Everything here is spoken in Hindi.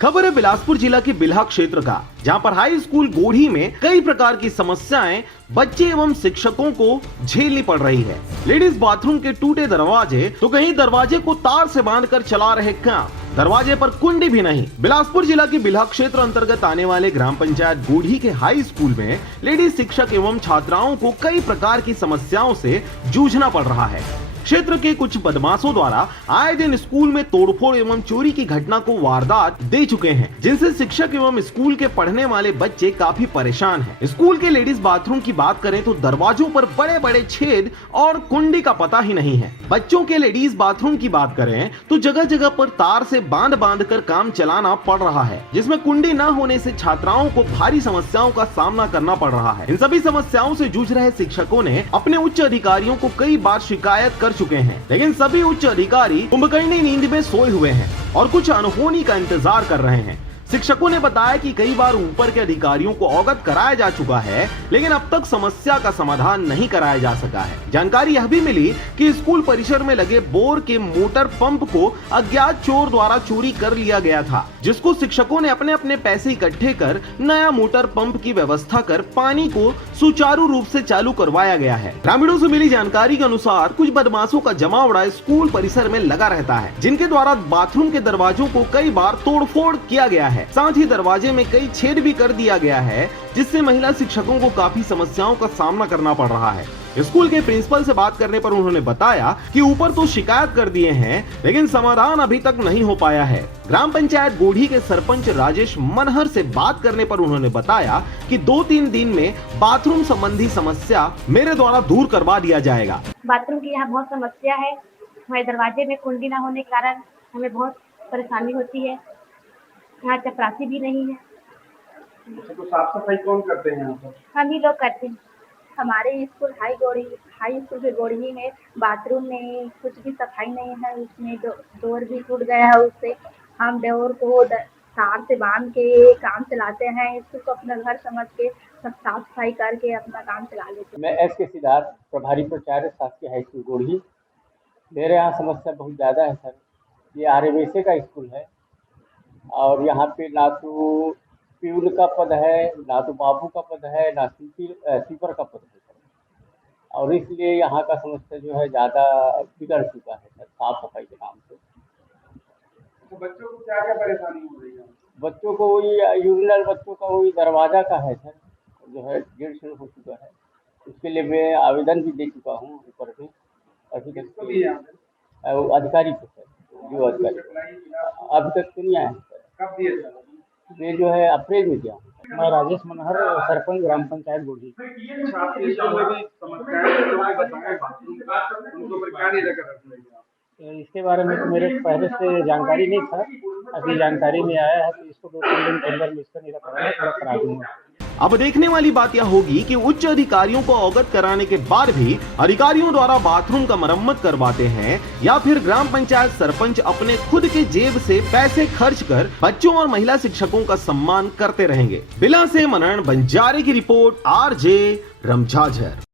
खबर है बिलासपुर जिला के बिल्हा क्षेत्र का, जहां पर हाई स्कूल गोढ़ी में कई प्रकार की समस्याएं बच्चे एवं शिक्षकों को झेलनी पड़ रही है। लेडीज बाथरूम के टूटे दरवाजे तो कहीं दरवाजे को तार से बांधकर चला रहे काम, दरवाजे पर कुंडी भी नहीं। बिलासपुर जिला के बिल्हा क्षेत्र अंतर्गत आने वाले ग्राम पंचायत गोढ़ी के हाई स्कूल में लेडीज शिक्षक एवं छात्राओं को कई प्रकार की समस्याओं से जूझना पड़ रहा है। क्षेत्र के कुछ बदमाशों द्वारा आए दिन स्कूल में तोड़फोड़ एवं चोरी की घटना को वारदात दे चुके हैं, जिनसे शिक्षक एवं स्कूल के पढ़ने वाले बच्चे काफी परेशान हैं। स्कूल के लेडीज बाथरूम की बात करें तो दरवाजों पर बड़े बड़े छेद और कुंडी का पता ही नहीं है। बच्चों के लेडीज बाथरूम की बात करें तो जगह जगह पर तार से बांध कर काम चलाना पड़ रहा है, जिसमें कुंडी न होने से छात्राओं को भारी समस्याओं का सामना करना पड़ रहा है। इन सभी समस्याओं से जूझ रहे शिक्षकों ने अपने उच्च अधिकारियों को कई बार शिकायत कर चुके हैं, लेकिन सभी उच्च अधिकारी कुंभकर्णी नींद में सोए हुए हैं और कुछ अनहोनी का इंतजार कर रहे हैं। शिक्षकों ने बताया कि कई बार ऊपर के अधिकारियों को अवगत कराया जा चुका है, लेकिन अब तक समस्या का समाधान नहीं कराया जा सका है। जानकारी यह भी मिली कि स्कूल परिसर में लगे बोर के मोटर पंप को अज्ञात चोर द्वारा चोरी कर लिया गया था, जिसको शिक्षकों ने अपने अपने पैसे इकट्ठे कर नया मोटर पंप की व्यवस्था कर पानी को सुचारू रूप से चालू करवाया गया है। ग्रामीणों से मिली जानकारी के अनुसार कुछ बदमाशों का जमावड़ा स्कूल परिसर में लगा रहता है, जिनके द्वारा बाथरूम के दरवाजों को कई बार तोड़फोड़ किया गया है। साथ ही दरवाजे में कई छेद भी कर दिया गया है, जिससे महिला शिक्षकों को काफी समस्याओं का सामना करना पड़ रहा है। स्कूल के प्रिंसिपल से बात करने पर उन्होंने बताया कि ऊपर तो शिकायत कर दिए हैं, लेकिन समाधान अभी तक नहीं हो पाया है। ग्राम पंचायत गोढ़ी के सरपंच राजेश मनहर से बात करने पर उन्होंने बताया कि 2-3 दिन में बाथरूम संबंधी समस्या मेरे द्वारा दूर करवा दिया जाएगा। बाथरूम की यहाँ बहुत समस्या है। हमारे दरवाजे में कुंडी न होने के कारण हमें बहुत परेशानी होती है। यहाँ चपरासी भी नहीं है। तो साफ सफाई कौन करते हैं यहाँ पर? हम ही लोग करते हैं। हमारे स्कूल हाई स्कूल के गोढ़ी में बाथरूम में कुछ भी सफाई नहीं है। उसमें डोर भी टूट गया है। उससे हम डोर को तार से बांध के काम चलाते हैं। स्कूल को अपना घर समझ के सब साफ सफाई करके अपना काम चला लेते हैं। मैं एस.के. सिद्धार्थ, प्रभारी प्राचार्य शासकीय हाई स्कूल गोढ़ी। मेरे यहाँ समस्या बहुत ज़्यादा है सर। ये आर्यवैश्य का स्कूल है और यहाँ पे ना तो प्यून का पद है, ना तो बाबू का पद है, ना स्वीपर का पद है, और इसलिए यहाँ का समस्या जो है ज़्यादा बिगड़ चुका है सर साफ सफाई के नाम से। तो बच्चों को क्या क्या परेशानी हो रही है? बच्चों को वही यूरिनल बच्चों का वही दरवाज़ा का है सर, जो है 1.5 हो चुका है। उसके लिए मैं आवेदन भी दे चुका हूँ ऊपर में अधिकारी को सर, जो अधिकारी अभी तक तो नहीं आया सर। कब दिए सर? ये जो है अप्रैल में दिया। मैं राजेश मनहर, सरपंच ग्राम पंचायत गोढ़ी। छात्र स्कूल में भी समस्याएं बताएं बाथरूम का, उनको पर क्या निराकरण रखेगा? इसके बारे में तो मेरे पहले से जानकारी नहीं था। अभी जानकारी में आया है तो इसको 2-3 दिन के अंदर में इसका निराकरण थोड़ा करा दूंगा। अब देखने वाली बात यह होगी कि उच्च अधिकारियों को अवगत कराने के बाद भी अधिकारियों द्वारा बाथरूम का मरम्मत करवाते हैं या फिर ग्राम पंचायत सरपंच अपने खुद के जेब से पैसे खर्च कर बच्चों और महिला शिक्षकों का सम्मान करते रहेंगे। बिला से मनन बंजारे की रिपोर्ट, RJ रमझाझर।